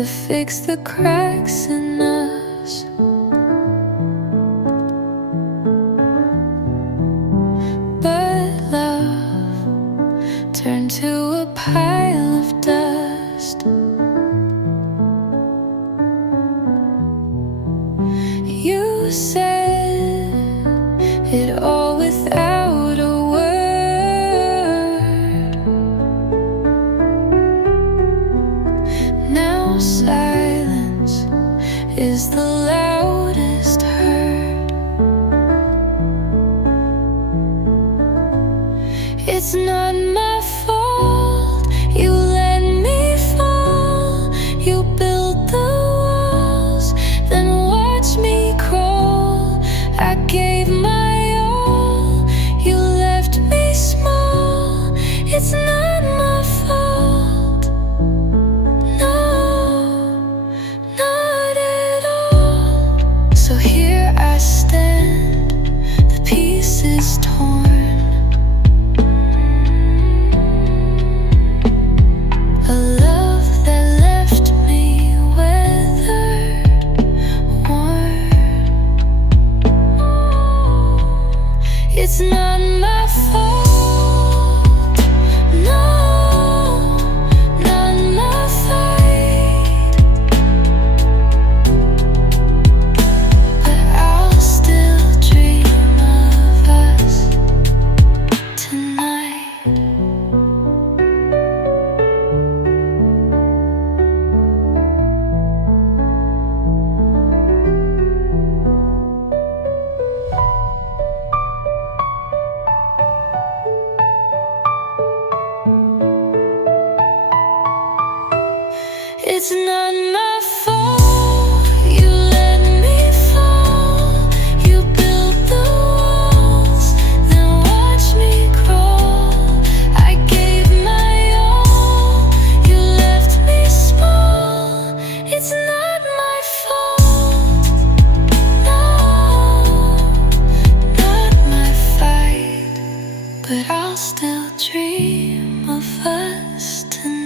to fix the cracks in us. But love turned to a pile of dust. You said it all without a word. Now silence is the loudest heard. It's not my fault you let me fall. You built the walls, then watch me crawl. I gave my all, you left me small. It's not my fault, no, not at all. So here I stand, the pieces torn. A love that left me weathered, worn. It's not my fault, no, not my fight. But I'll still dream of us tonight. It's not my fault you let me fall. You built the walls, then watch me crawl. I gave my all, you left me small. It's not my fault, no, not my fight. But I'll still dream of us tonight.